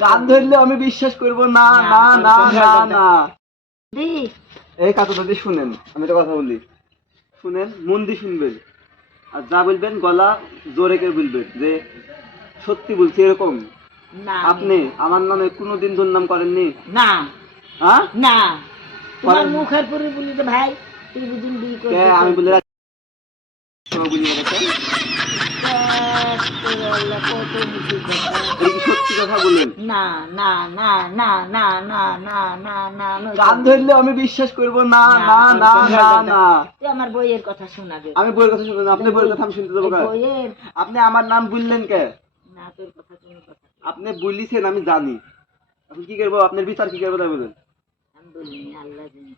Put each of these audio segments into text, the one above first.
কান ধরলে আমি বিশ্বাস করব না না না না না এই শুনেন আমি তো কথা বলি। শুনেন মন দিয়ে শুনবেন। আর যা বলবেন গলা জোরে করে বলবেন যে সত্যি বলছি এরকম। আপনি আমার নামে কোনোদিন দুর্নাম করেননি? না। হ্যাঁ? না। তোমার মুখের পরে বলি ভাই তুই বুঝুন বিয়ে কে আমি বলে আমি বিশ্বাস করব না না না না না আমার বইয়ের কথা শোনাবে আমি বইয়ের কথা শুনব আপনি বইয়ের কথা আমি শুনতে দেবো আপনি আমার নাম বললেন কে আপনি বলিছেন আমি জানি আপনি কি করব আপনার বিচার কি করব তাই বলেন আমি বলিনি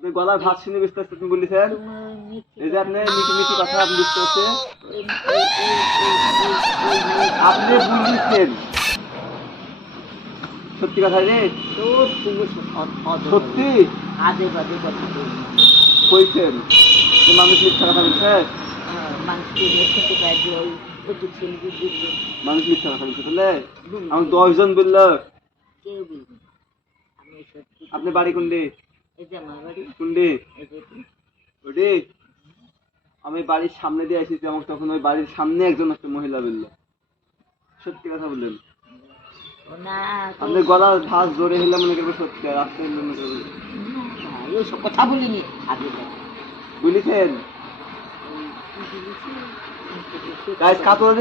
আপনি গলার ভাত শুনে বুঝতে পারছেন আপনি বলেছেন এই যে আপনি মিটি মিটি কথা আপনি বুঝতে পারছেন? আপনি বলেছেন সত্যি কথা রে? সত্যি? আজে বাজে কথা কইছেন। যে মানুষ মিথ্যা কথা বলছে? মানুষ মিথ্যা কথা বলছে তাহলে? আমি দশজন বলল। আপনি বাড়ি কোন কোনটি আমি বাড়ির সামনে দিয়ে আসি আমার তখন ওই বাড়ির সামনে একজন একটা মহিলা বলল। সত্যি কথা বললেন। আপনি গলার ভাস জোরে হলে মনে করব সত্যি রাস্তায় মনে করব কথা বলিনি। আগে